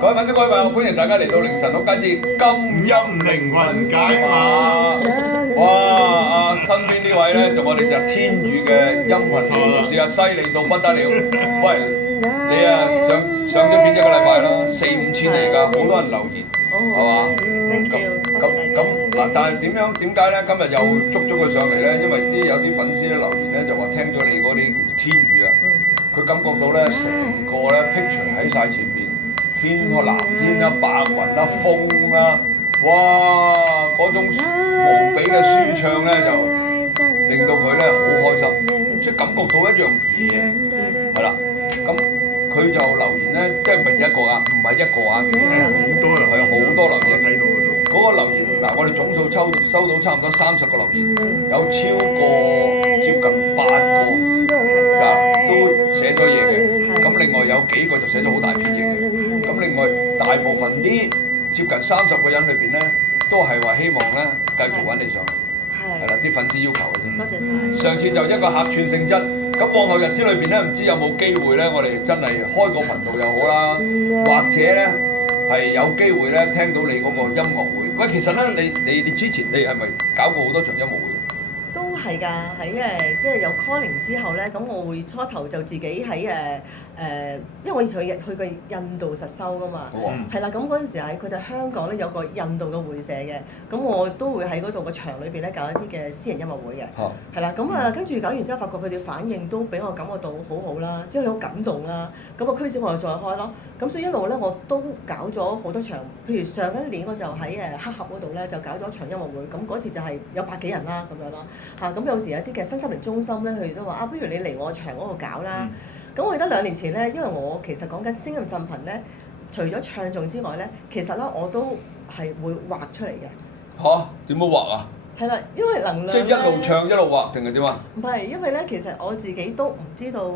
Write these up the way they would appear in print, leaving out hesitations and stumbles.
各位粉絲各位朋友，歡迎大家嚟到凌晨好佳節金音靈魂解碼。哇！身邊呢位咧就我哋就天宇嘅音頻老師啊，犀利到不得了。喂，你啊上咗片1個禮拜啦，4-5千嚟㗎，好多人留言，係嘛？咁嗱，但係點解咧？今日又捉咗佢上嚟咧？因為有啲粉絲咧留言咧就話聽咗你嗰啲叫天宇啊，佢感覺到咧成個咧 picture 喺晒前邊。天藍天啦、白雲啦、風啦，哇！嗰種無比嘅舒暢咧，就令到佢咧好開心，即係感覺到一樣嘢，係啦。咁佢就留言咧，即係唔係一個啊，唔係一個啊，其實好多啊，係好多留言。睇到嗰度。嗰個留言嗱，我哋總數收到差唔多30個留言，有超過接近8個都寫咗嘢嘅。咁另外有幾個就寫咗好大篇嘢嘅。咁另外大部分啲接近30個人裏邊咧，都係話希望咧繼續揾你上嚟，係啦，啲粉絲要求嘅啫。多謝晒。上次就一個客串性質，咁往後日子裏邊咧，唔知有冇機會咧，我哋真係開個頻道又好啦，或者咧係有機會咧聽到你嗰個音樂會。喂，其實咧，你之前你係咪搞過好多場音樂會？都係㗎，喺即係有 calling 之後咧，咁我會初頭就自己喺因為我以前去過印度實修㗎嘛，係啦，咁嗰陣時喺佢哋香港咧有個印度嘅會社嘅，咁我都會喺嗰度個場裏邊咧搞一啲嘅私人音樂會嘅，係啦，咁跟住搞完之後，發覺佢哋反應都俾我感覺到好好啦，即係好感動啦，咁啊驅使我又再開咯，咁所以一路咧我都搞咗好多場，譬如上一年我就喺黑盒嗰度咧就搞咗一場音樂會，咁嗰次就係有百幾人啦咁樣咯，咁有時有啲嘅身心靈中心咧，佢哋都話不如你嚟我場嗰度搞啦。咁我記得2年前咧，因為我其實講緊聲音振頻咧，除咗唱誦之外咧，其實咧我都係會畫出嚟嘅。嚇？點樣畫啊？係啦，因為能量即係一路唱一路畫定係點啊？唔係，因為咧其實我自己都唔知道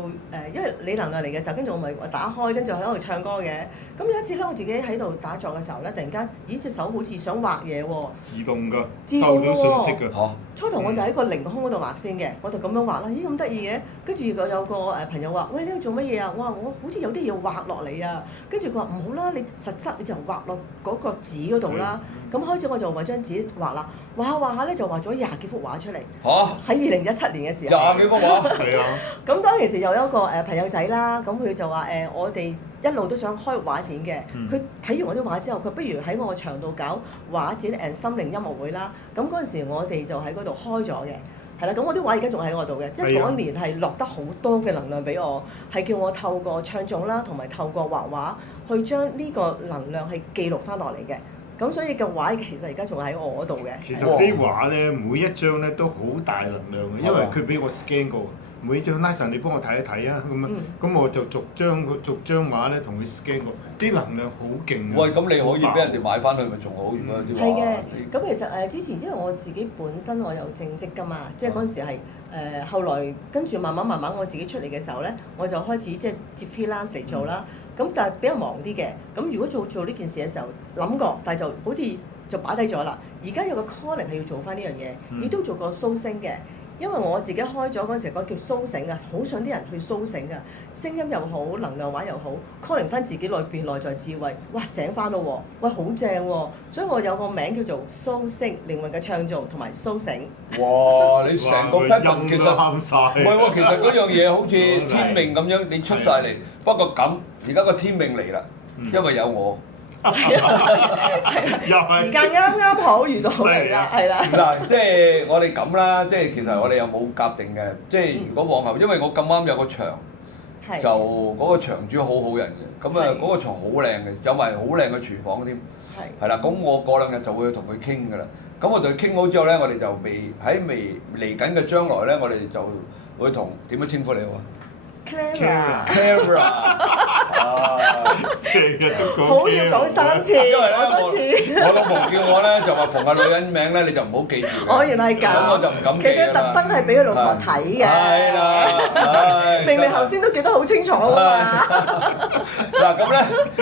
因為你能量嚟嘅時候，跟住我咪打開，跟住喺度唱歌嘅。咁有一次咧，我自己喺度打坐嘅時候咧，突然間，咦隻手好似想畫嘢喎。自動㗎，自動㗎喎。收到信息㗎。嚇！初頭我就喺個凌空嗰度畫先嘅，我就咁樣畫啦。咦咁得意嘅，跟住有個朋友話：喂，呢度做乜嘢啊？我話我好似有啲嘢畫落嚟啊。跟住佢話唔好啦，你實質你就畫落嗰個紙嗰度啦。咁開始我就揾張紙畫啦，畫下畫下咧就畫咗20幾幅畫出嚟。嚇！喺2017年嘅時候。20幾幅畫？係啊。咁當其時又有一個朋友仔啦，咁佢就話我哋一路都想開畫展嘅。佢睇完我啲畫之後，佢不如喺我場度搞畫展and 心靈音樂會啦。咁嗰陣時我哋就喺嗰度開咗嘅，係啦。咁我啲畫而家仲喺我度嘅，即係嗰年係落得好多嘅能量俾我，係叫我透過唱誦啦，同埋透過畫畫去將呢個能量係記錄翻落嚟嘅。咁所以個畫其實而家仲喺我嗰度嘅。其實啲畫咧，每一張咧都好大能量嘅，因為佢俾我 scan 過。每張拉神，你幫我睇一睇啊，咁啊，咁我就逐張畫咧同佢 scan 過，啲能量好勁。喂，咁你可以俾人哋買翻去咪仲好？如果啲畫。係嘅，咁其實之前因為我自己本身我有正職㗎嘛，即係嗰陣時係後來跟住慢慢我自己出嚟嘅時候咧，我就開始即係接 freelance 嚟做啦。咁但係比較忙啲嘅，咁如果做呢件事嘅時候諗過，但係就好似就擺低咗啦。而家有個 calling 係要做翻呢樣嘢，亦都做過蘇聲嘅。因為我自己開咗嗰陣時，嗰叫蘇醒啊，好想啲人去蘇醒啊，聲音又好，能量畫又好 ，calling 翻自己裏邊內在智慧，哇醒翻咯喎，喂好正喎，所以我有個名叫做蘇聲靈魂嘅創造同埋蘇醒。哇！你成個 pattern 其實啱曬。唔係喎，其實嗰樣嘢好似天命咁樣，你出晒嚟。不過咁，而家個天命嚟啦，因為有我。時間啱好遇到你啦，係啦。嗱，即係我哋咁啦，即係其實我哋又冇夾定嘅，即係如果往後，因為我咁啱有個場，就嗰個場主好好人嘅，咁啊嗰個場好靚嘅，有埋好靚嘅廚房添，係啦，咁我過2日就會同佢傾㗎啦。咁我同佢傾好之後咧，我哋就未嚟緊嘅將來咧，我哋就會同點樣稱呼你好啊？ Clara， 成日都講。好要講3次，因為咧我老婆叫我咧就話逢係女人名咧你就唔好記住。哦，原來係咁。咁我就唔敢記。其實特登係俾佢老婆睇嘅。係啦。明明頭先都記得好清楚㗎嘛。嗱咁咧，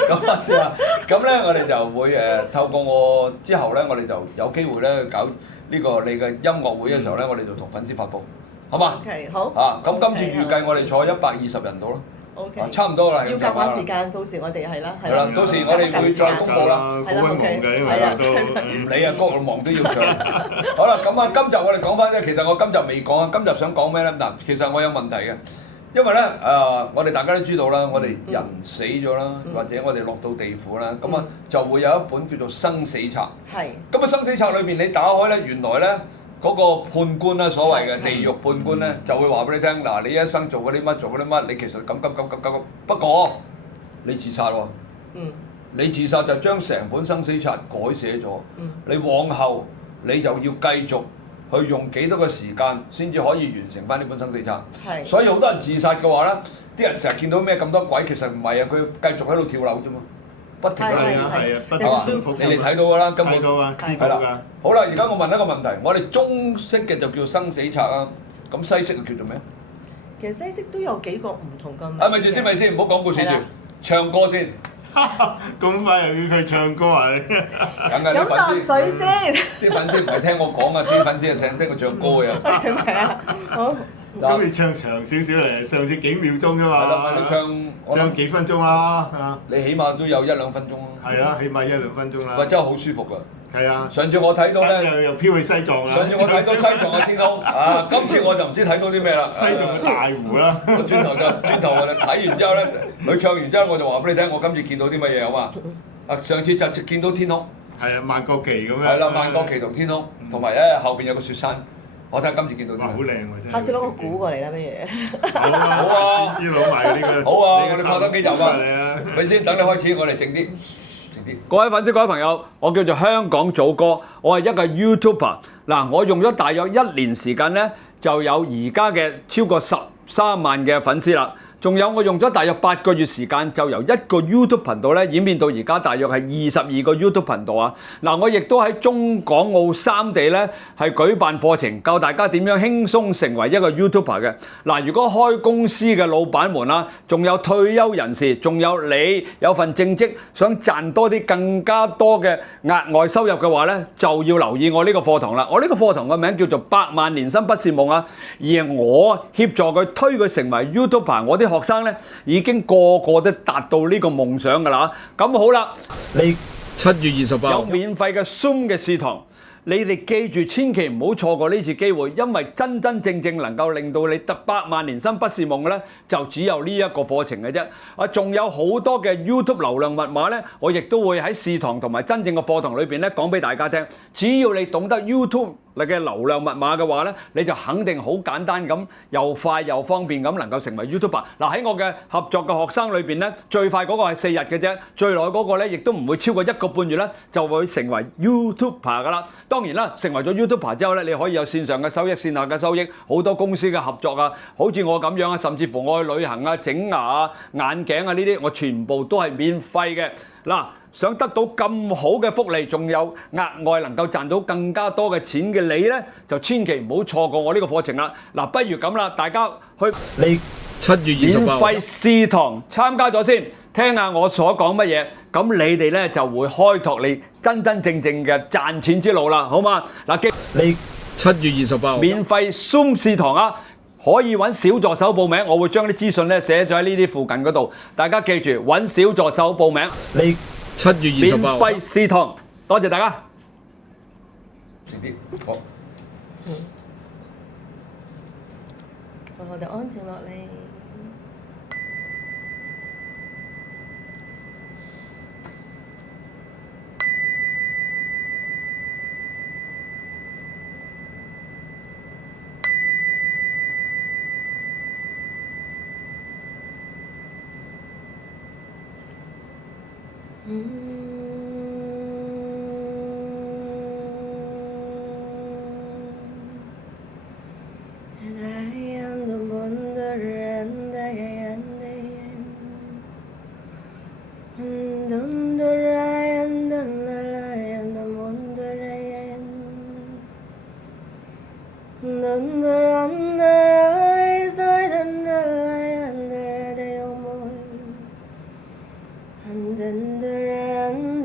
咁啊先啊，咁咧我哋就會透過我之後咧，我哋就有機會咧去搞呢個你嘅音樂會嘅時候咧，我哋就同粉絲發布。好嘛？ OK， 好。咁今次預計我哋坐120人到咯。OK，差唔多啦，要夾下時間，到時我哋係啦，係啦，到時我哋會再公佈啦。好鬼忙嘅，因為都唔理啊，嗰個忙都要做。好啦，咁啊，今集我哋講翻咧，其實我今集未講啊，今集想講咩咧？嗱，其實我有問題嘅，因為咧我哋大家都知道啦，我哋人死咗啦，或者我哋落到地府啦，咁啊就會有一本叫做生死冊。係。咁啊，生死冊裏邊你打開咧，原來咧嗰個判官啦，所謂嘅地獄判官咧，就會話俾你聽，嗱，你一生做嗰啲乜，做嗰啲乜，你其實咁，不過你自殺喎。你自殺就將成本生死冊改寫咗。你往後你就要繼續去用幾多個時間先至可以完成翻呢本生死冊。係。所以好多人自殺嘅話咧，啲人成日見到咩咁多鬼，其實唔係啊，佢繼續喺度跳樓啫嘛，不停喺度。係啊，不斷重複。你哋睇到㗎啦，根本睇到啊，知道㗎。好啦，而家我問一個問題，我哋中式嘅就叫生死冊啊，咁西式嘅叫做咩？其實西式都有幾個唔同嘅名。咪住先，咪先，唔好講故事住，唱歌先。咁快又要佢唱歌啊？梗係啲粉絲。飲啖水先。啲粉絲唔係聽我講啊，啲粉絲係聽佢唱歌嘅。係咪啊？好。咁你唱長少少嚟，上次幾秒鐘啫嘛。係啦，你唱幾分鐘啊？你起碼都有一兩分鐘咯。係啊，起碼一兩分鐘啦。喂，真係好舒服㗎。係啊。上次我睇到咧，又飄去西藏啦。上次我睇到西藏嘅天空啊，今次我就唔知睇到啲咩啦。西藏嘅大湖啦。我轉頭就睇完之後咧，佢唱完之後我就話俾你聽，我今次見到啲乜嘢好嘛？啊，上次就見到天空。係啊，萬國旗咁樣。係啦，萬國旗同天空，同埋咧後邊有個雪山。我睇下今次見到啲。好靚喎真係。下次攞個鼓過嚟啦，不如。好啊，啲佬買呢個。好啊，我哋拍多幾集啊。咪先，等你開始，我哋靜啲。各位粉絲、各位朋友，我叫做香港祖哥，我係一個 YouTuber。嗱，我用咗大約1年時間咧，就有而家嘅超過13萬嘅粉絲啦。仲有我用咗大約8個月時間，就由一個 YouTube 頻道咧演變到而家大約係22個 YouTube 頻道啊！嗱，我亦都喺中港澳3地咧係舉辦課程，教大家點樣輕鬆成為一個 YouTuber 嘅。嗱，如果開公司嘅老闆們啦，仲有退休人士，仲有你有份正職，想賺多啲更加多嘅額外收入嘅話咧，就要留意我呢個課堂啦。我呢個課堂嘅名叫做100萬年薪不是夢啊！而我協助佢推佢成為 YouTuber，我啲學生咧已經個個都達到呢個夢想㗎啦。咁好啦，你7月28有免費嘅 Zoom 嘅試堂，你哋記住千祈唔好錯過呢次機會，因為真真正正能夠令到你得100萬年薪不是夢嘅咧，就只有呢一個課程嘅啫。啊，仲有好多嘅 YouTube 流量密碼咧，我亦都會喺試堂同埋真正嘅課堂裏邊咧講俾大家聽。只要你懂得 YouTube你嘅流量密碼嘅話咧，你就肯定好簡單咁，又快又方便咁能夠成為 YouTuber。嗱，喺我嘅合作嘅學生裏邊咧，最快嗰個係4日嘅啫，最耐嗰個咧亦都唔會超過1個半月咧，就會成為 YouTuber 㗎啦。當然啦，成為咗 YouTuber 之後咧，你可以有線上嘅收益、線下嘅收益，好多公司嘅合作啊，好似我咁樣啊，甚至乎我去旅行啊、整牙啊、眼鏡啊呢啲，我全部都係免費嘅。嗱，想得到咁好嘅福利，仲有額外能夠賺到更加多嘅錢嘅你呢，就千祈唔好錯過我呢個課程啦！嗱，不如咁啦，大家去你7月28免費試堂參加咗先，聽下我所講乜嘢，咁你哋呢就會開拓你真真正正嘅賺錢之路啦，好嘛？嗱，你7月28免費 Zoom 試堂啊！可以揾小助手報名，我會將啲資訊咧寫咗喺呢啲附近嗰度，大家記住揾小助手報名。你7月28免費試堂，多謝大家。靜啲，好。我哋安靜落嚟。And then the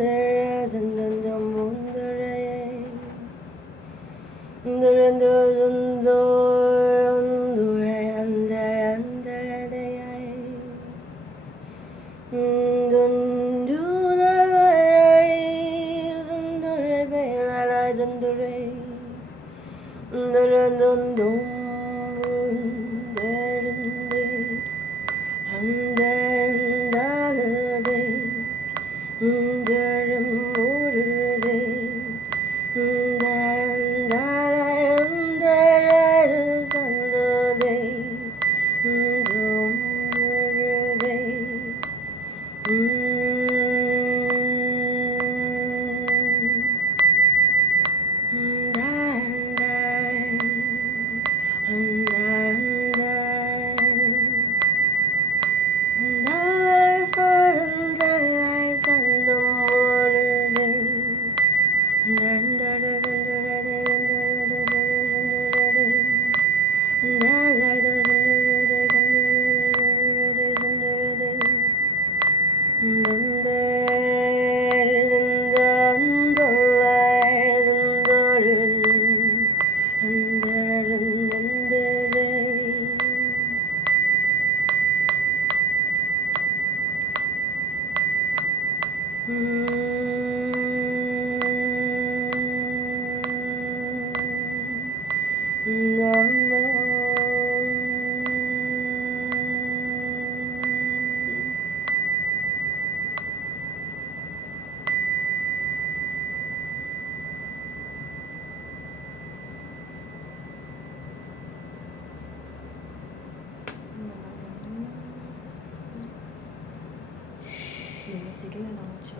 融入自己嘅內在，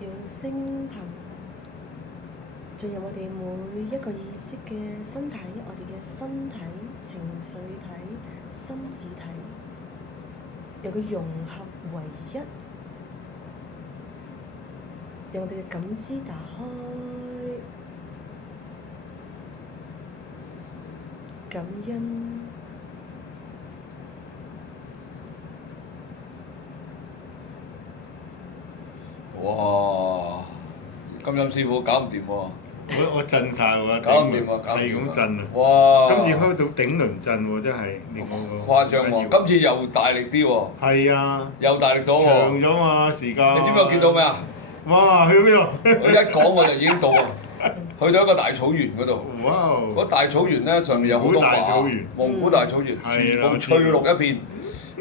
讓聲頻進入我哋每一個意識嘅身體，我哋嘅身體、情緒體、心智體，讓佢融合為一，讓我哋嘅感知打開，感恩。哇！金音師傅搞唔掂喎，我震晒喎，搞唔掂喎，搞唔係掂咁震啊！哇！今次開到頂輪震喎，真係令我誇張喎，今次又大力啲喎，係啊，又大力到長喎。咗嘛時間。你知唔知我見到咩啊？哇！去到邊度？我一講我就已經到啊，去到一個大草原嗰度。哇！嗰大草原咧，上面有好多馬，蒙古大草原，全部翠綠一片。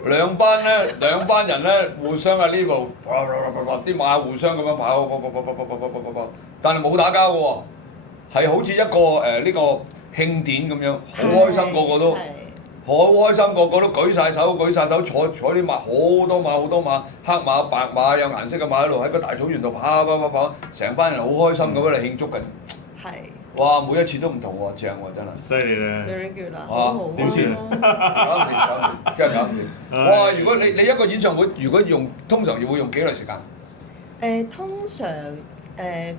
兩班人咧互相喺呢度，啲馬互相咁樣跑，但係冇打交嘅喎，係好似一個呢個慶典咁樣，好開心，個個都好開心，個個都舉晒手，坐啲馬，好多馬，黑馬、白馬，有顏色嘅馬喺度喺個大草原度跑，成班人好開心咁喺度慶祝緊。係。哇！每一次都唔同喎，正喎真係。犀利啦！ very good 啦，啊點先搞唔掂，真係搞唔掂。哇！如果你一個演唱會，如果通常會用幾耐時間？通常2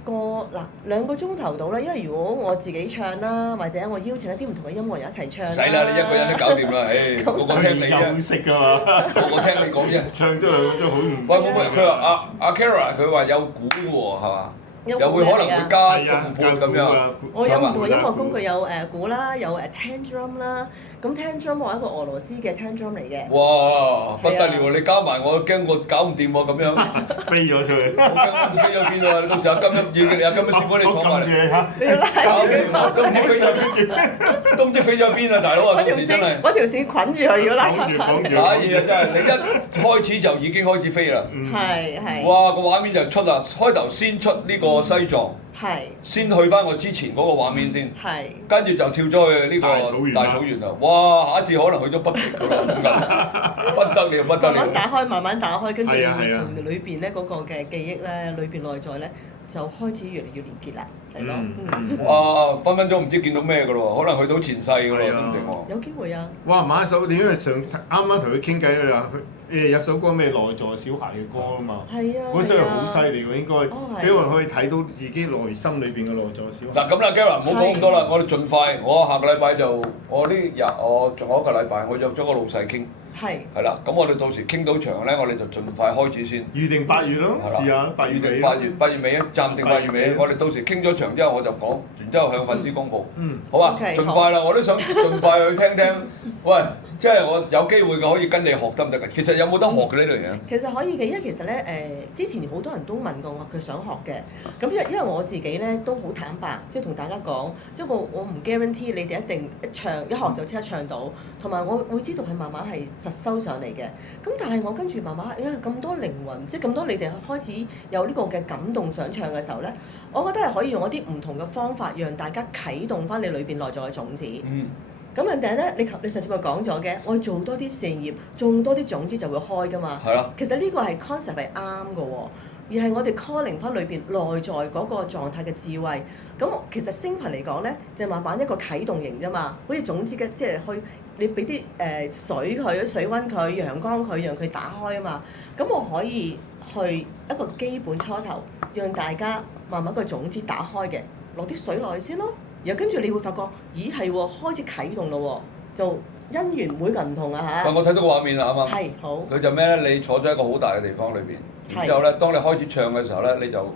個鐘頭到啦，因為如果我自己唱啦，或者我邀請一啲唔同嘅音樂人一齊唱。唔使啦，你一個人都搞掂啦，唉，個個聽你啫。休息㗎嘛，個個聽你講啫。唱咗2個鐘好唔？喂，冇佢話阿 Kara 佢話有鼓喎，係嘛？又會可能會加重盤咁樣。我有唔同嘅音樂工具，有鼓啦，有聽 drum 啦。咁聽 drum 我係一個俄羅斯嘅聽 drum 嚟嘅。哇！不得了喎！你加埋我，驚我搞唔掂喎咁樣。飛咗出去。我驚飛咗邊啊！你到時候金音師傅你坐埋嚟。搞掂啊！都唔知飛咗邊啊！大佬啊，到時真係。揾條線捆住佢，如果拉綁住。打嘢啊！真係，你一開始就已經開始飛啦。係。哇！個畫面就出啦，開頭先出呢個西藏。係。先去翻我之前嗰個畫面先。係。跟住就跳咗去呢個大草原啦。哇！下一次可能去咗北極㗎啦，咁緊，不得了，不得了。慢慢打開，跟住同裏邊咧嗰個嘅記憶咧，裏邊內在咧就開始越嚟越連結啦，係咯。哇！分分鐘唔知見到咩㗎咯喎，可能去到前世㗎咯，都唔定喎。有機會啊！哇！馬手點解啱啱同佢傾偈佢話有首歌咩內在小孩嘅歌啊嘛。係啊。嗰首係好犀利喎，應該俾我可以睇到自己內心裏邊嘅內在小孩。嗱咁啦 Kara 唔好講咁多啦，我哋盡快，我下個禮拜就我仲有一個禮拜，我約咗個老細傾。係啦，咁我哋到時傾到場咧，我哋就盡快開始先。預定8月咯，試下8月尾。8月尾啊，暫定8月尾。我哋到時傾咗場之後，我就講，然之後向粉絲公佈。好啊，盡快啦！我都想盡快去聽聽。喂，即係我有機會嘅可以跟你學得唔得㗎？其實有冇得學嘅呢樣嘢？其實可以嘅，因為其實咧之前好多人都問過我佢想學嘅，咁因為我自己咧都好坦白，即係同大家講，即係我唔 guarantee 你哋一定一學就即刻唱到，同埋我會知道佢慢慢係實修上嚟嘅。咁但係我跟住慢慢，咁多靈魂，即係咁多你哋開始有呢個嘅感動想唱嘅時候咧，我覺得係可以用一啲唔同嘅方法，讓大家啟動翻你裏邊內在嘅種子。咁問題咧，你上次咪講咗嘅，我做多啲善業，種多啲種子就會開噶嘛。係啦。其實呢個係 concept 係啱嘅喎，而係我哋 calling 翻裏邊內在嗰個狀態嘅智慧。咁其實星頻嚟講咧，就慢慢一個啟動型啫嘛，好似種子嘅，即係去你俾啲水佢、水溫佢、陽光佢，讓佢打開啊嘛。咁我可以去一個基本初頭，讓大家慢慢個種子打開嘅，落啲水落去先咯。然後跟住你會發覺，咦係喎，開始啟動咯喎，就因緣每個人唔同啊嚇。我睇到個畫面啦，啱啱？係好。佢就咩咧？你坐咗一個好大嘅地方裏邊，然之後咧，當你開始唱嘅時候咧，你就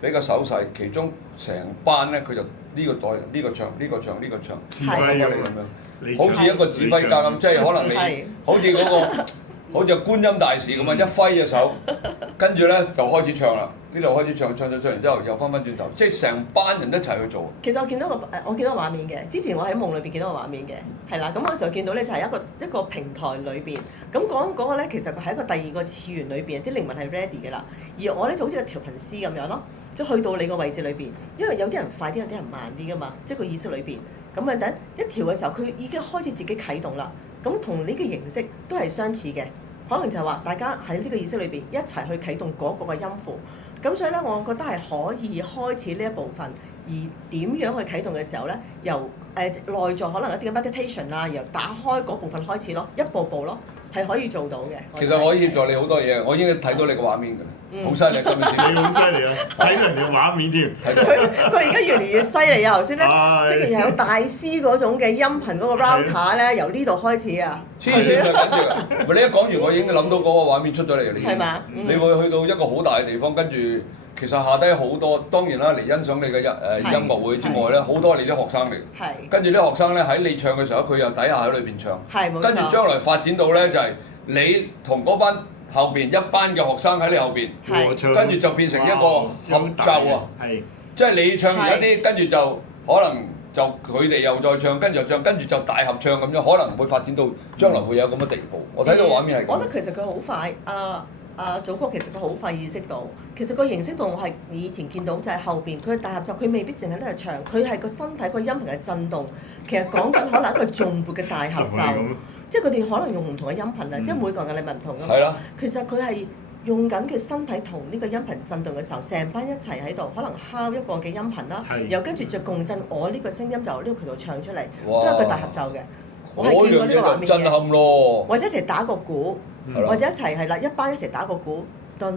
俾個手勢，其中成班咧佢就呢個代呢個唱，呢個唱，呢個唱，指揮咁樣，好似一個指揮家咁，即係可能你好似嗰個。好似觀音大士咁啊！一揮隻手，跟住咧就開始唱啦。呢度開始唱，唱完之後又翻返轉頭，即係成班人一齊去做。其實我見到我見到畫面嘅，之前我喺夢裏邊見到個畫面嘅，係啦。咁嗰時候見到咧就係一個平台裏邊，咁嗰個咧其實佢喺一個第二個次元裏邊，啲靈魂係 ready 嘅啦。而我咧就好似個調頻師咁樣咯，即係去到你個位置裏邊，因為有啲人快啲，有啲人慢啲噶嘛，即係個意識裏邊。咁啊等一調嘅時候，佢已經開始自己啟動啦。咁同呢個形式都係相似嘅。可能就係話大家喺呢個意識裏邊一齊去啟動嗰個嘅音符，咁所以咧，我覺得係可以開始呢一部分，而點樣去啟動嘅時候咧，由內在可能一啲嘅 meditation 啊，由打開嗰部分開始咯，一步步咯，係可以做到嘅。其實我協助你好多嘢，我已經睇到你個畫面㗎啦，好犀利今日你好犀利啊！睇到人哋畫面添，佢而家越嚟越犀利啊！頭先咧，佢仲有大師嗰種嘅音頻嗰個 router 咧，由呢度開始啊！黐線啊，跟住，你一講完，我已經諗到嗰個畫面出咗嚟嘅。係嘛？你會去到一個好大嘅地方，跟住其實下低好多，當然啦，嚟欣賞你嘅音樂會之外咧，好多係你啲學生嚟。係。跟住啲學生咧喺你唱嘅時候，佢又底下喺裏邊唱。係冇錯。跟住將來發展到咧就係你同嗰班後邊一班嘅學生喺你後邊，跟住就變成一個合奏啊！係。即係你唱完一啲，跟住就可能。就佢哋又再唱，跟住又唱，跟住就大合唱咁樣，可能會發展到將來會有咁嘅地步。我睇到畫面係咁。我覺得其實佢好快，祖哥其實佢好快意識到，其實個形式度我係以前見到就係後邊佢大合奏，佢未必淨係喺度唱，佢係個身體個音頻嘅震動。其實講緊可能一個重撥嘅大合奏，即係佢哋可能用唔同嘅音頻啊，即係每個人嘅禮物唔同㗎嘛。係啦。其實佢係。用緊佢身體同呢個音頻震動嘅時候，成班一齊喺度，可能敲一個嘅音頻啦，又跟住就共振，我呢個聲音就呢個渠道唱出嚟，都係個大合奏嘅。我係見過呢個畫面嘅。震撼咯！或者一齊打個鼓，或者一齊係啦，一班一齊打個鼓，噔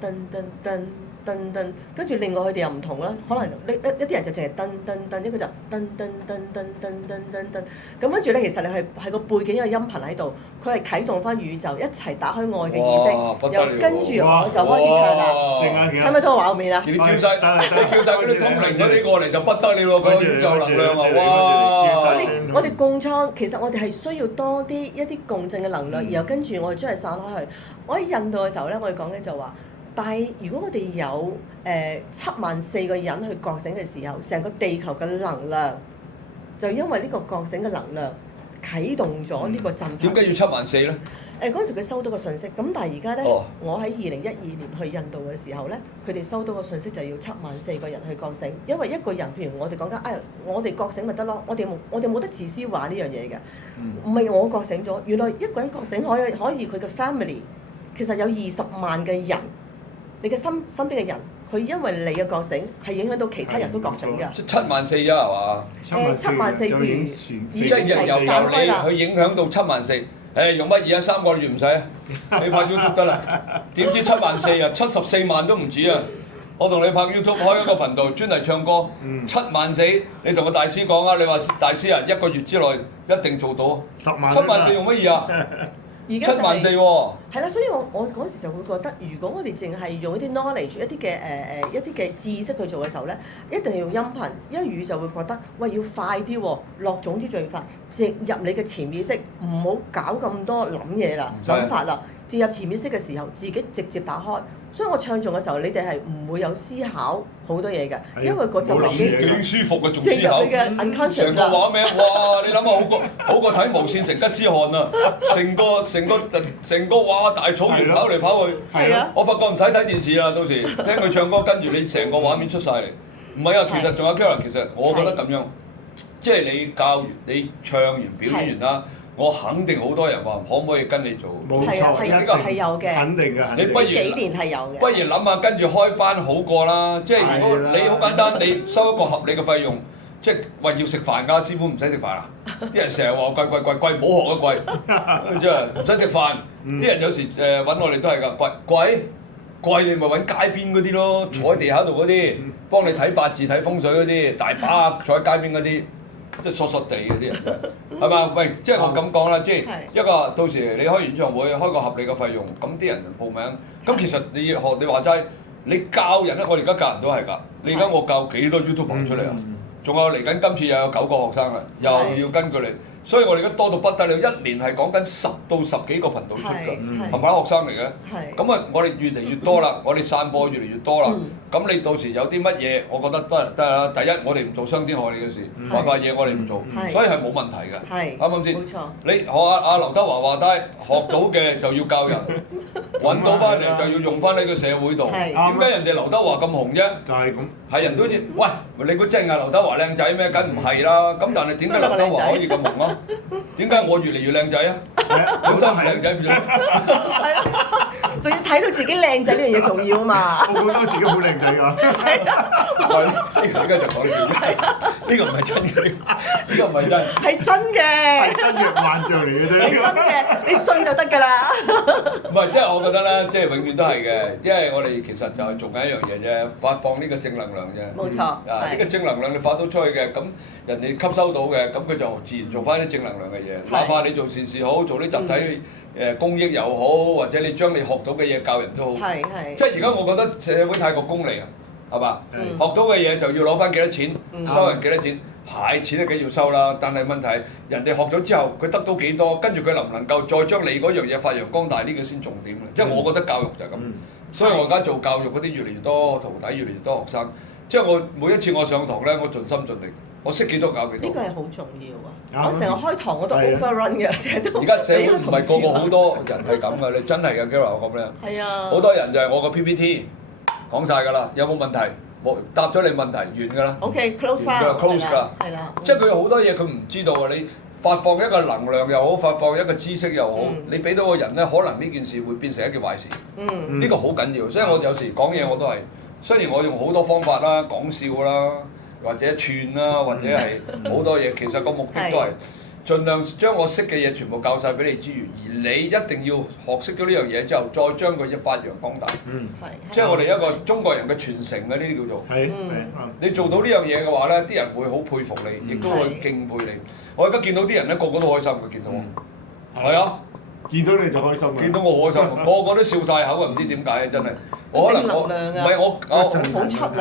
噔噔噔。噔噔，跟住另外佢哋又唔同啦，可能一啲人就淨係噔噔噔，一個就噔噔噔噔噔噔噔噔，咁跟住咧其實你係個背景一個音頻喺度，佢係啟動翻宇宙一齊打開愛嘅意識，又跟住我就開始唱啦，睇唔睇到個畫面啊？你叫晒嗰啲通靈嗰啲過嚟就不得了喎，個宇宙能量啊！哇！我哋共創，其實我哋係需要多啲一啲共振嘅能量，然後跟住我哋將佢散開去。我喺印度嘅時候咧，我哋講緊就話。但係如果我哋有74000個人去覺醒嘅時候，成個地球嘅能量就因為呢個覺醒嘅能量啟動咗呢個震動。點解要74000咧？嗰陣時佢收到個信息，咁但係而家咧，我喺2012年去印度嘅時候咧，佢哋收到個信息就要74000個人去覺醒，因為一個人譬如我哋講緊，我哋覺醒咪得咯，我哋冇得自私話呢樣嘢嘅，唔係我覺醒咗，原來一個人覺醒可以佢嘅 family 其實有20萬嘅人。你嘅身邊嘅人，佢因為你嘅覺醒，係影響到其他人都覺醒㗎。即74000啫係嘛？74000就已經即係由你去影響到74000。用乜嘢啊？3個月唔使啊，你拍 YouTube 得啦。點知74000啊，74萬都唔止啊！我同你拍 YouTube 開一個頻道，專係唱歌，74000。你同個大師講啊，你話大師啊，1個月之內一定做到。74000用乜嘢啊？ 74,000喎。係啦，所以我嗰陣時就會覺得，如果我哋淨係用一啲 knowledge、一啲嘅知識去做嘅時候咧，一定要用音頻，一語就會覺得，喂要快啲喎，落種子最快，植入你嘅潛意識，唔好搞咁多諗嘢啦、諗法啦，植入潛意識嘅時候，自己直接打開。所以我唱誦嘅時候，你哋係唔會有思考好多嘢嘅，因為嗰陣幾舒服嘅，仲思考。嘅 unconscious 成個畫面，哇！你諗下好過睇無線成吉思汗啊！成個哇大草原跑嚟跑去。係啊！我發覺唔使睇電視啊，到時聽佢唱歌，跟住你成個畫面出晒嚟。唔係啊，其實仲有 Karen，其實我覺得咁樣，即係你教完、你唱完、表演完啦。我肯定好多人話可唔可以跟你做？冇錯，呢個係有嘅，肯定嘅。你不如幾年係有嘅。不如諗下跟住開班好過啦。即係如果你好簡單，你收一個合理嘅費用，即係話要食飯㗎，師傅唔使食飯啊！啲人成日話貴，唔好學啊貴，即係唔使食飯。啲人有時揾我哋都係㗎，貴你咪揾街邊嗰啲咯，坐喺地下度嗰啲，幫你睇八字睇風水嗰啲，大把坐喺街邊嗰啲。即係索地嗰啲人係嘛？喂，即係我咁講啦，即係一個到時你開演唱會開個合理嘅費用，咁啲人報名。咁其實你學你話齋，你教人咧，我哋而家教人都係㗎。你而家我教幾多 YouTuber 出嚟啊？仲有嚟緊今次又有9個學生啦，又要跟佢哋。所以我哋而家多到不得了，一年係講緊10到10幾個頻道出㗎，係咪學生嚟嘅？咁啊，我哋越嚟越多啦，我哋散播越嚟越多啦。咁你到時有啲乜嘢，我覺得都係得啦。第一，我哋唔做傷天害理嘅事，犯法嘢我哋唔做，所以係冇問題嘅。啱唔啱先？冇錯。你學阿劉德華話齋，學到嘅就要教人，揾到翻嚟就要用翻喺個社會度。點解人哋劉德華咁紅啫？就係咁。係人都知，喂，你估真係劉德華靚仔咩？梗唔係啦。咁但係點解劉德華可以咁紅啊？點解我越嚟越靚仔啊？本身係靚仔變咗。係咯，仲要睇到自己靚仔呢樣嘢重要啊嘛！我覺得自己好靚仔㗎。係呢個就講笑。呢個唔係真嘅，呢個唔係真。係真嘅。係真嘅幻象嚟嘅啫。係真嘅，你信就得㗎啦。唔係，即係我覺得咧，即係永遠都係嘅，因為我哋其實就係做緊一樣嘢啫，發放呢個正能量啫。冇錯。啊，呢個正能量你發到出去嘅，咁人哋吸收到嘅，咁佢就自然做翻啲正能量嘅嘢。哪怕你做善事好，做啲集體公益又好，或者你將你學到嘅嘢教人都好。係。即係而家我覺得社會太過功利啊，係嘛？學到嘅嘢就要攞翻幾多錢，收人幾多錢，係錢都梗要收啦。但係問題係人哋學咗之後，佢得到幾多，跟住佢能唔能夠再將你嗰樣嘢發揚光大，呢個先重點嘅。即係我覺得教育就係咁。所以我而家做教育嗰啲越嚟越多徒弟，越嚟越多學生。即係我每一次我上堂咧，我盡心盡力，我識幾多教幾多。呢個係好重要啊！我成日開堂我都 overrun 嘅，成日都。而家社會唔係個個好多人係咁嘅，你真係嘅 Kira 我咁樣。係啊。好多人就係我個 PPT 講晒㗎啦，有冇問題？冇答咗你問題，完㗎啦。OK，close 翻。close 㗎。係啦。即係佢有好多嘢佢唔知道啊！你發放一個能量又好，發放一個知識又好，你俾到個人咧，可能呢件事會變成一件壞事。呢個好緊要，所以我有時講嘢我都係，雖然我用好多方法啦，講笑啦，或者串啦，或者係好多嘢，其實個目的都係盡量將我識嘅嘢全部教晒俾你之餘，而你一定要學識咗呢樣嘢之後，再將佢發揚光大。即係我哋一個中國人嘅傳承嘅呢啲叫做。你做到呢樣嘢嘅話咧，啲人會好佩服你，亦都會敬佩你。我而家見到啲人咧，個個都開心嘅，見到我。係啊。見到你就開心啊！見到我開心，個個都笑晒口啊！唔知點解真係。我可能我唔係我好出啊！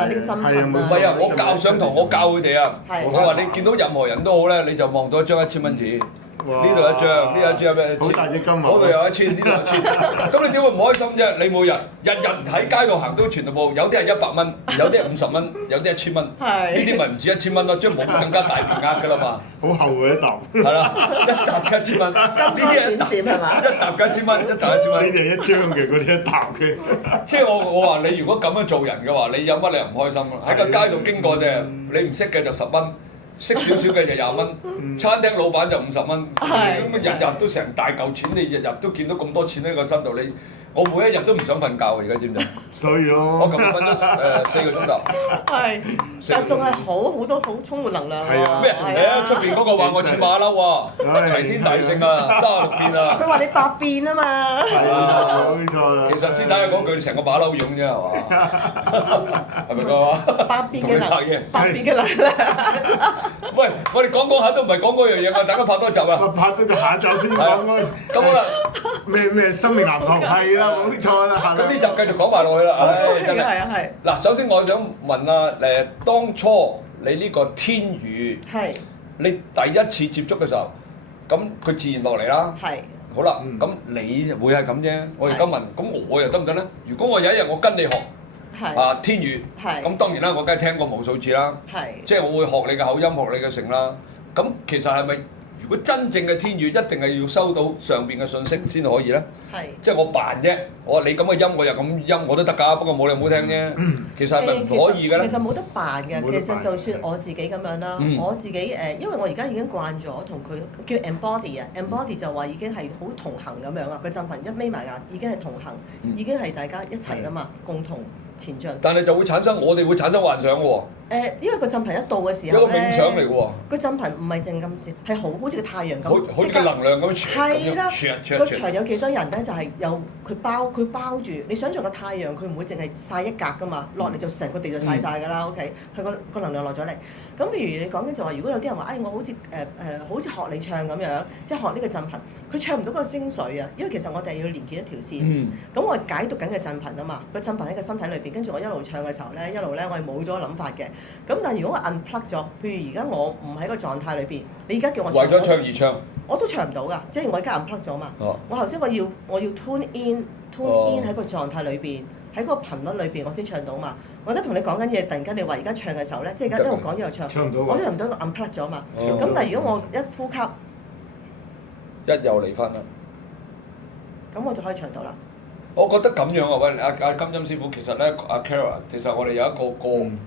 呢個真係唔係啊！我教上堂，我教佢哋啊。我話你見到任何人都好咧，你就望到一張1000蚊紙。呢度一張，呢一張有咩？好大隻金啊！嗰度有1000，呢度1000。咁你點會唔開心啫？你每日喺街度行都全部，有啲係100蚊，有啲係50蚊，有啲係1000蚊。呢啲咪唔止1000蚊咯，即係冇更加大面額㗎啦嘛。好厚嘅一沓。係啦，一沓嘅1000蚊。呢啲係一沓嘅1000蚊，一沓嘅1000蚊。呢啲係一張嘅，嗰啲一沓嘅。即係我話你如果咁樣做人嘅話，你有乜理由唔開心啊？喺個街度經過啫，你唔識嘅就10蚊。識少少嘅就20蚊，餐廳老闆就50蚊，咁日日都成大嚿錢，你日日都見到咁多錢喺個身度，你我每一日都唔想瞓覺，而家知唔知？所以咯。我琴日瞓咗4個鐘頭。係，但仲係好多好充滿能量喎。係啊咩？你出邊嗰個話我似馬騮喎，齊天大聖啊，36變啊。佢話你百變啊嘛。係啊，冇錯啦。其實先睇下嗰句，成個馬騮樣啫係嘛？係咪咁啊？百變嘅能同你拍嘢。百變嘅能量。喂，我哋講下都唔係講嗰樣嘢，我大家拍多集啊！拍到就下集先講嗰咁好啦，咩生命藍圖係啦，冇錯啦。咁呢集繼續講埋落去啦。唉，真係。係啊係。嗱，首先我想問啊，當初你呢個天語，係。你第一次接觸嘅時候，咁佢自然落嚟啦。係。好啦，咁你會係咁啫。我而家問，咁我又得唔得咧？如果我有一日我跟你學天語，咁當然啦，我梗係聽過無數次啦。即係我會學你嘅口音，學你嘅成啦。咁其實係咪？如果真正嘅天語一定係要收到上邊嘅信息先可以咧？即係我扮啫，我話你咁嘅音，我又咁音，我都得㗎。不過冇你唔好聽啫。其實係咪唔可以嘅咧？其實冇得扮嘅。其實就算我自己咁樣啦，我自己因為我而家已經慣咗同佢叫 embody 啊，embody 就話已經係好同行咁樣啊。個振頻一眯埋眼，已經係同行，已經係大家一齊㗎嘛，共同前進。但係就會產生我哋會產生幻想喎。因為個振頻一到嘅時候一個冥想嚟嘅喎。個振頻唔係淨咁少，係好似個太陽咁，好似個能量咁係啦，個場有幾多人咧？就係有佢包住。你想象個太陽，佢唔會淨係曬一格噶嘛，落嚟就成個地就曬晒㗎啦。OK，佢個能量落咗嚟。咁譬如你講緊就話，如果有啲人話，我好似好似學你唱咁樣，即係學呢個振頻，佢唱唔到個精髓啊，因為其實我哋要連結一條線。咁我解讀緊嘅振頻啊嘛，個振頻喺個身體裏邊，跟住我一路唱嘅時候咧，一路咧我係冇咗諗法嘅。咁但係如果我 unplug 咗，譬如而家我唔喺個狀態裏邊，你而家叫我唱，為咗唱而唱，我都唱唔到㗎，即係我而家 unplug 咗嘛。我頭先我要 tune in 喺個狀態裏邊，喺個頻率裏邊我先唱到嘛。我而家同你講緊嘢，突然間你話而家唱嘅時候咧，即係而家一路講一路唱，我都唱唔到，個 unplug 咗嘛。咁但係如果我一呼吸，一又嚟翻啦，咁我就可以唱到啦。我覺得咁樣啊，喂，阿金音師傅，其實咧，阿 Kara，其實我哋有一個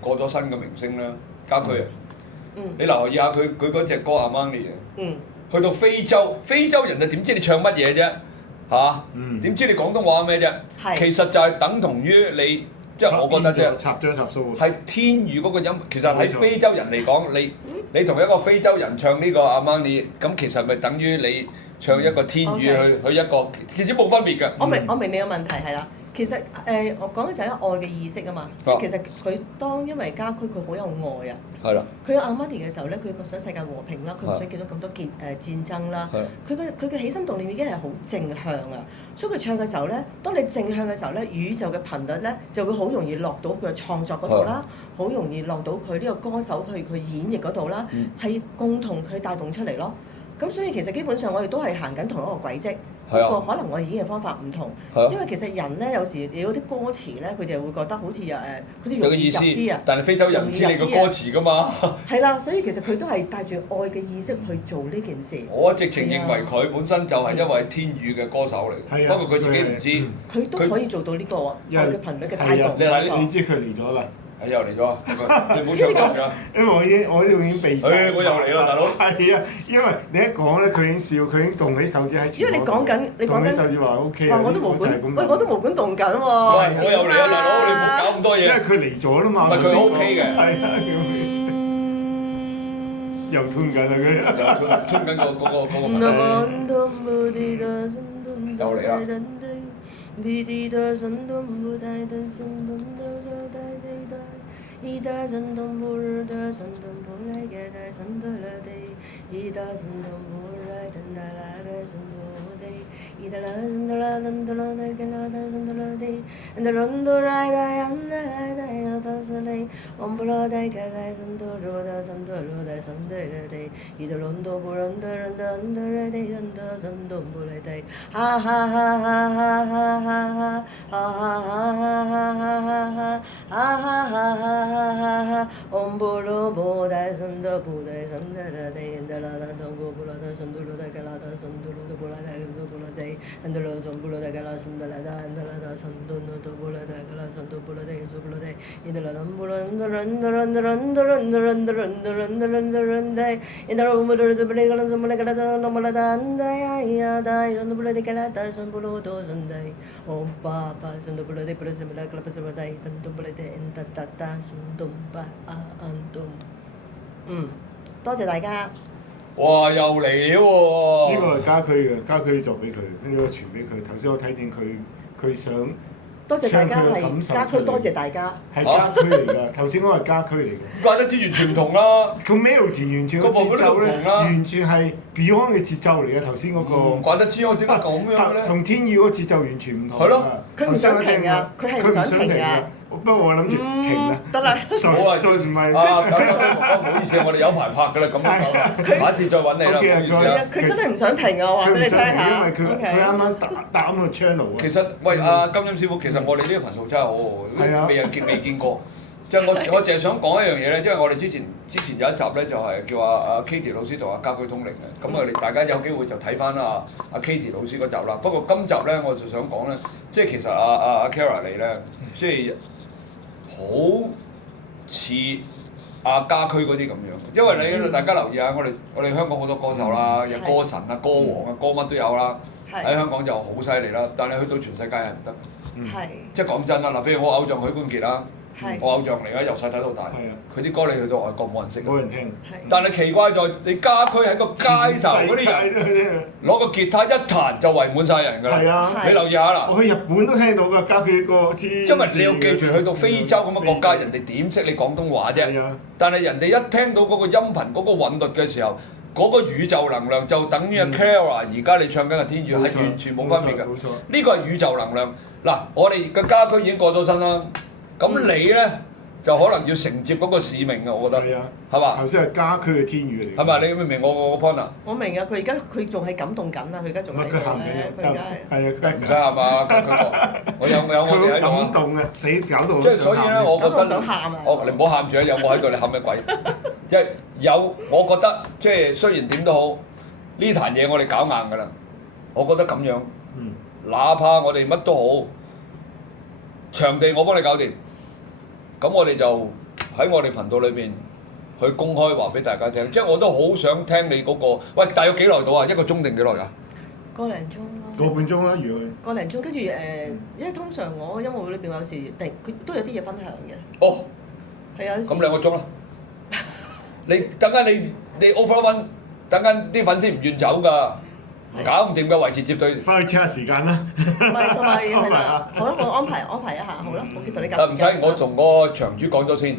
過咗身嘅明星啦，家駒啊，你留意下佢嗰隻歌 Amani 啊，去到非洲人就點知你唱乜嘢啫？嚇，點知你廣東話咩啫？其實就係等同於你，即係我覺得啫，插咗插數，係天語嗰個音，其實喺非洲人嚟講，你同一個非洲人唱呢個 Amani，咁其實咪等於你唱一個天語去一個，其實冇分別嘅。我明你個問題係啦。其實我講嘅就係愛嘅意識啊嘛，即係其實佢因為家駒佢好有愛啊，係啦。佢有 Amani 嘅時候咧，佢想世界和平啦，佢唔想見到咁多戰爭啦。佢嘅起心動念已經係好正向啊，所以佢唱嘅時候咧，當你正向嘅時候咧，宇宙嘅頻率咧就會好容易落到佢嘅創作嗰度啦，好容易落到佢呢個歌手去佢演繹嗰度啦，係共同去帶動出嚟咯。咁所以其實基本上我哋都係行緊同一個軌跡。不過可能我演嘅方法唔同，因為其實人咧有時有啲歌詞咧，佢哋會覺得好似佢啲容易入啲啊。但係非洲人唔知你個歌詞㗎嘛。係啦，所以其實佢都係帶住愛嘅意識去做呢件事。我直情認為佢本身就係一位天語嘅歌手嚟，不過佢自己唔知。佢都可以做到呢個愛嘅頻率嘅帶動。你知佢嚟咗啦。又嚟咗，你唔好唱歌㗎。因為我呢度已經備晒。我又嚟啦，大佬。係啊，因為你一講咧，佢已經笑，佢已經動起手指喺前。因為你講緊動起手指話 OK 啊，我都冇管，喂，我都冇管動緊喎。我又嚟啦，大佬，你冇搞咁多嘢。因為佢嚟咗啦嘛。唔係佢 OK 嘅。係啊，又吞緊啦佢。吞緊嗰個又嚟啦。多謝大家。哇！又嚟了喎！呢個係家駒嘅，家駒作俾佢，呢個傳俾佢。頭先我睇見佢想多謝大家唱佢嘅感係受家駒，多謝大家。係家駒嚟㗎。頭先嗰個係家駒嚟嘅。怪得之完全唔同啦。個 melody 完全個節奏咧，完全係 Beyond 嘅節奏嚟嘅。頭先嗰個。怪得知我點解咁樣咧？同天宇嗰個節奏完全唔同。係咯，佢唔想停㗎，佢係唔想停㗎。不過我諗住停啦。得啦。好啊，再唔係。唔好意思，我哋有排拍㗎啦，咁就夠啦。下一次再揾你啦，唔好意思啊。佢真係唔想停啊！我話俾你聽下。因為佢啱啱打個 channel 啊。其實喂，金音師傅，其實我哋呢個頻道真係好好，未見過。即係我淨係想講一樣嘢咧，因為我哋之前有一集咧，就係叫阿 Katie 老師同阿家駒通靈嘅。咁我哋大家有機會就睇翻阿 Katie 老師嗰集啦。不過今集咧，我就想講咧，即係其實阿 Kara 你咧，即係好似阿家駒嗰啲咁樣。因為你大家留意下，我哋香港好多歌手啦，有歌神啊、歌王啊、歌乜都有啦。喺香港就好犀利啦，但係去到全世界係唔得。係。即係講真啦，嗱，譬如我偶像許冠傑啦。我偶像嚟㗎，由細睇到大。佢啲歌你去到外國冇人識。冇人聽。但係奇怪在你家駒喺個街頭嗰啲人攞個吉他一彈就圍滿晒人㗎啦。係啊。你留意下啦。我去日本都聽到㗎，家駒個知。因為你要記住，去到非洲咁嘅國家，人哋點識你廣東話啫？但係人哋一聽到嗰個音頻嗰個韻律嘅時候，嗰個宇宙能量就等於阿 Kara 而家你唱緊嘅天宇係完全冇分別㗎。冇錯。呢個係宇宙能量。嗱，我哋嘅家駒已經過咗身啦。咁你咧就可能要承接嗰個使命啊，我覺得，係嘛？頭先係家駒嘅天宇嚟。係咪？你明唔明我個 point 啊？我明啊，佢仲係感動緊啊，佢而家仲喺度咧，佢而家係。係啊，唔使喊啊，我有我哋喺度啊。感動啊，死搞到。即係所以咧，我覺得。想喊啊！你唔好喊住啊！有我喺度，你喊乜鬼？即係有，我覺得即係雖然點都好，呢壇嘢我哋搞硬㗎啦。我覺得咁樣，哪怕我哋乜都好，場地我幫你搞掂。咁我哋就喺我哋頻道裏邊去公開話俾大家聽，即係我都好想聽你嗰個，喂，大約幾耐到啊？1個鐘定幾耐㗎？個零鐘咯。個半鐘啦，如果。個零鐘，跟住因為通常我音樂會裏邊有時佢都有啲嘢分享嘅。哦。係啊。咁2個鐘啦。你等間你 overrun，等間啲粉絲唔願走㗎。搞唔掂嘅維持接對，翻去 check 下時間啦。同埋係啦，好啦，我安排一下，好啦，我叫同你夾。唔使，我同個場主講咗先，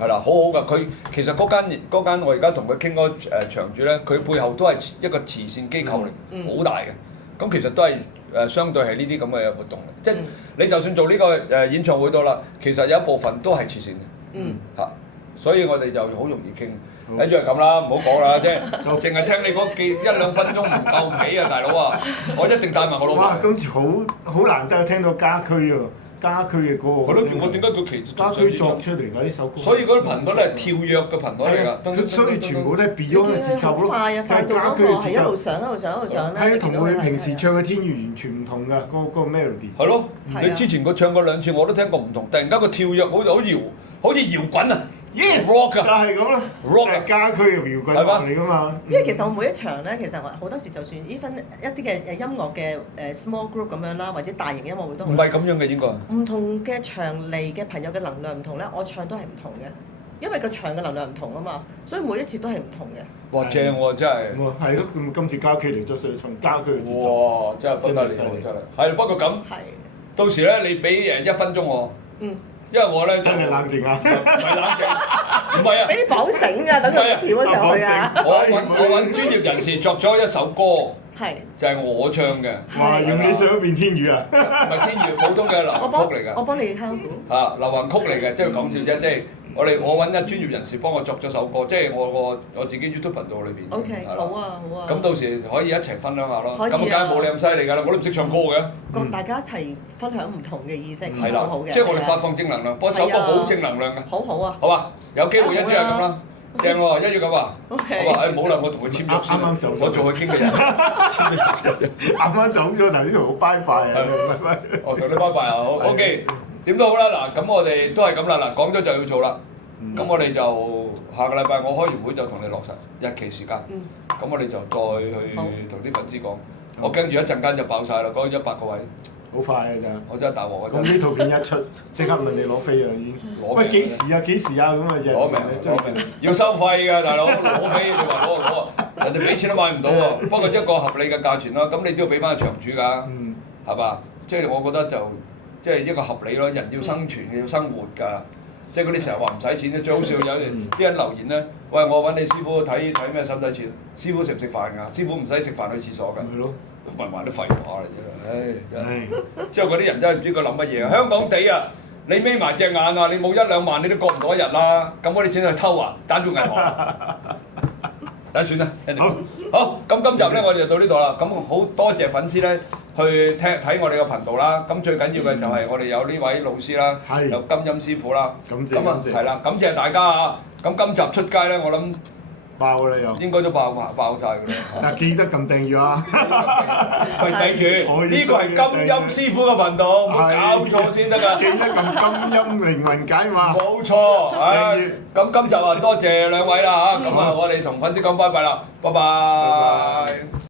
係啦，好好㗎。佢其實嗰間我而家同佢傾嗰場主咧，佢背後都係一個慈善機構嚟，好大嘅。咁其實都係相對係呢啲咁嘅活動嚟，即係你就算做呢個演唱會都啦，其實有一部分都係慈善嘅，嚇，所以我哋就好容易傾。一樣咁啦，唔好講啦，即係淨係聽你嗰1-2分鐘唔夠皮啊，大佬啊！我一定帶埋我老婆。哇！今次好難得聽到家駒喎，家駒嘅歌。係咯，我點解佢家駒作出嚟㗎呢首歌？所以嗰啲頻率咧係跳躍嘅頻率嚟㗎。所以全部都係 Beyond 嘅節奏咯。快啊！快到嗰個係一路上咧。係啊，同佢平時唱嘅天宇完全唔同㗎，個 melody。係咯，你之前佢唱過2次我都聽過唔同，突然間個跳躍好似搖滾啊！Yes， rock 就係咁啦，rock 係家駒嘅搖滾樂嚟㗎嘛。因為其實我每一場咧，其實我好多時就算呢分一啲嘅音樂嘅small group 咁樣啦，或者大型音樂會都好。唔係咁樣嘅應該。唔同嘅場嚟嘅朋友嘅能量唔同咧，我唱都係唔同嘅，因為個場嘅能量唔同啊嘛，所以每一次都係唔同嘅。哇！正喎，真係。係咯，咁今次家駒嚟咗，所以從家駒嘅節奏。哇！真係不得了，真係。係，不過咁。係。到時咧，你俾1分鐘我。因為我咧就真係冷靜啊！唔係冷靜，唔係啊！俾啲綁繩啊，等佢跳咗上去啊！我揾專業人士作咗一首歌，就係我唱嘅。哇！用你想變天宇啊？唔係天宇，普通嘅流行曲嚟㗎。我幫你敲鼓。嚇，流行曲嚟嘅，即係講笑啫，即係我揾一專業人士幫我作咗首歌，即係我自己 YouTube 頻道裏邊。OK，好啊，好啊。咁到時可以一齊分享下咯。咁梗係冇你咁犀利㗎啦，我都唔識唱歌嘅。咁大家一齊分享唔同嘅意識，好好嘅。即係我哋發放正能量，播首歌好正能量嘅。好好啊。好啊，有機會一於係咁啦。正喎，一於咁啊。OK。好啊，冇啦，我同佢簽約先。啱啱走，我做佢經紀人。啱啱走咗，頭先同我拜拜啊！我同你拜拜啊，好 OK。點都好啦，嗱咁我哋都係咁啦，嗱講咗就要做啦。咁我哋就下個禮拜我開完會就同你落實日期時間。咁我哋就再去同啲粉絲講。我跟住一陣間就爆晒啦，嗰100個位。好快嘅咋？我真係大鑊啊！咁呢套片一出，即刻問你攞飛啦已經。喂，幾時啊？幾時啊？咁啊，攞命，要收費㗎，大佬攞飛你話攞，人哋俾錢都買唔到喎。不過一個合理嘅價錢咯，咁你都要俾翻個場主㗎，係嘛？即係我覺得就即係一個合理咯。人要生存嘅，要生活㗎。即係嗰啲成日話唔使錢嘅，最好笑有啲人留言咧，喂我揾你師傅睇咩使唔使錢？師傅食唔食飯㗎？師傅唔使食飯去廁所㗎。係咯。問埋啲廢話嚟啫，唉！之後嗰啲人真係唔知佢諗乜嘢啊！香港地啊，你眯埋隻眼啊，你冇1-2萬你都過唔到一日啦！咁嗰啲錢去偷啊，打住銀行。等算啦，好，咁今集咧我哋就到呢度啦。咁好多謝粉絲咧去睇我哋個頻道啦。咁最緊要嘅就係我哋有呢位老師啦，有金音師傅啦。咁啊係啦，感謝大家啊！咁今集出街咧，我諗。爆啦又，應該都爆晒㗎啦。但記得撳訂閱啊！喂，記住，呢個係金音師傅嘅頻道，冇搞錯先得㗎。記得撳金音靈魂解碼。冇錯，唉，咁今集啊多謝兩位啦嚇，咁啊我哋同粉絲講拜拜啦，拜拜。